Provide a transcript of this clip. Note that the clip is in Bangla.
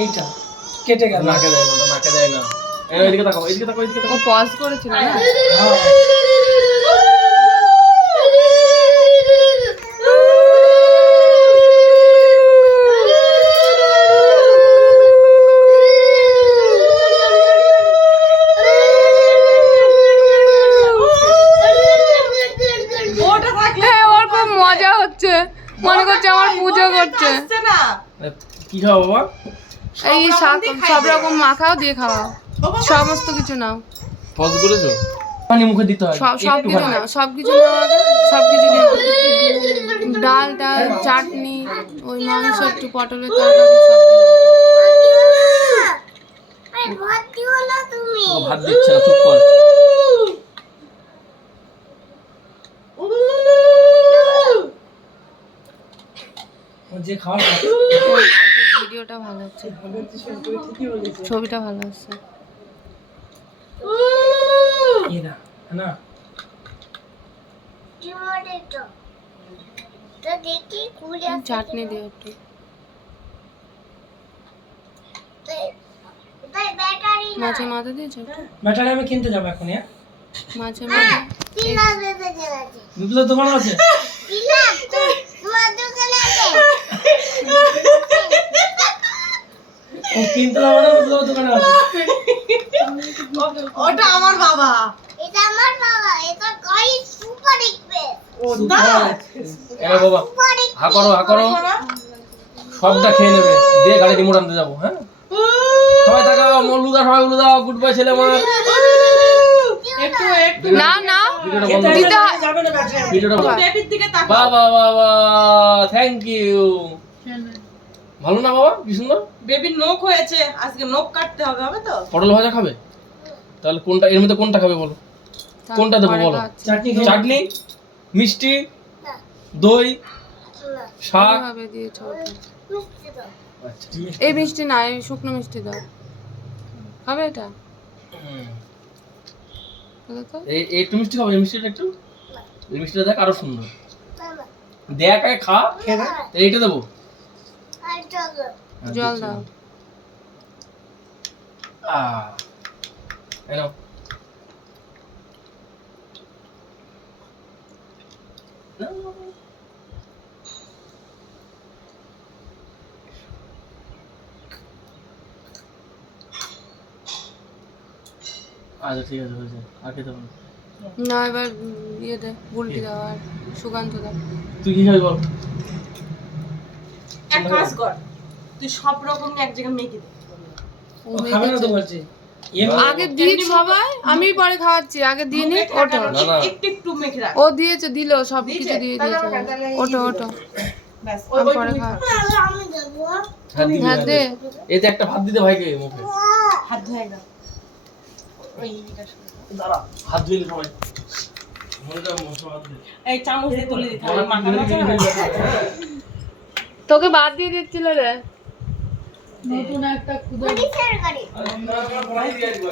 এইটা কেটে গেল। নাকে দেয় না, নাকে দেয় না। এদিকে তাকাও, এদিকে তাকাও, এদিকে ও তাকাও। পজ করেছিল না? ওর খুব মজা হচ্ছে, মনে করছে আমার পুজো করছে। কি খাও বাবা? এই শাক সব রকম মাখাও দিয়ে খাওয়াও, সমস্ত কিছু নাও। পজ করেছো? পানি মুখে দিতে হয়। সব কিছু নাও, সব কিছু নাও আগে, সব কিছু দিয়ে নাও। ডাল ডাল চাটনি, ওই মাংস, একটু পটলের তরকারি, সব দিয়ে নাও। ও ভাত দিচ্ছে না, চুপ কর। যে খাওয়ার ভিডিওটা ভালো হচ্ছে, ছবিটা ভালো হচ্ছে। এরা না চাটনি দিও একটু। মাছে মাথা দিয়েছো একটু? ব্যাটারি আমি কিনতে যাবো এখন। হ্যাঁ, মাছে মাথা দুধের দোকান আছে। ও কিনতে যাবো না, দুধের দোকান আছে। ওটা আমার বাবা। এটা আমার বাবা, এটা গাইস সুপার এক্সপ্রেস। ও দাও এ বাবা, হা করো, হা করো। সবটা খেয়ে নেবে, দিয়ে গাড়ি রিমোট আনতে যাবো। হ্যাঁ, সবাই তাকাও, মল্লু দা, সবাই উলু দাও, গুড বাই ছেলে আমার। একটু একটু না না ভিডিওটা বন্ধ খেতে দিতে করো। হয়। যাবে না ব্যাটারি। ভিডিওটা বন্ধ। বেবির দিকে তাকাও। বাবা বাবা, থ্যাংক ইউ। ভালো না বাবা? কি সুন্দর। বেবির নখ হয়েছে, আজকে নখ কাটতে হবে, হবে তো? পটল ভাজা খাবে? তাহলে কোনটা, এর মধ্যে কোনটা খাবে বলো? কোনটা দেবো বলো? চাটনি খেয়ে চাটনি, মিষ্টি, দই, শাক। ভাবে দিয়েছো ওটা। মিষ্টি দাও। আচ্ছা, এই মিষ্টি না, এই শুকনো মিষ্টি দাও। খাবে এটা? তাহলে তো এই একটু মিষ্টি খাবে, এই মিষ্টিটা একটু, এই মিষ্টিটা দেখ আরো সুন্দর। বাবা, দেখ আগে খা। খেয়ে না। এইটা দেবো। আর চলো। জল দাও। এই নাও। আচ্ছা ঠিক আছে, হয়েছে। আর খেতে হবে না। না এবার ইয়ে দে, বুলটি দাও আর সুগন্ধ দাও। তুই কি খাবি বল? এক কাজ কর, তুই সব রকম এক জায়গায় মেখে দে। ও ও খাবে না তো মেখেছে। বলছে। এমনি আগে দিক সবাই, আমি পরে খাওয়াচ্ছি, আগে দিয়ে নিক। ওটো, না, না। একটু একটু মেখে রাখ। ও দিয়েছে, দিল সব কিছু দিয়ে দিয়েছে। ওটো ওটো, ব্যাস, আমি ওই পরে খাওয়াচ্ছি। আমি দেবো। হ্যাঁ দিবি, হ্যাঁ হ্যাঁ দে। দে। এতে একটা ভাত দিতে ভাইকে মুখে। হাত ধুয়ে দাও। ওই এটা শুরু কর। দাঁড়া, হাত ধুয়ে নে সবাই। মনটা মশলা হাত দে। এই চামচ দিয়ে তুলে দিতে হবে, মাখানো আছে না? তোকে বাদ দিয়ে দিচ্ছিল রে। পুলিশের গাড়ি। আর আমরা পড়াই দিয়ে আসবো।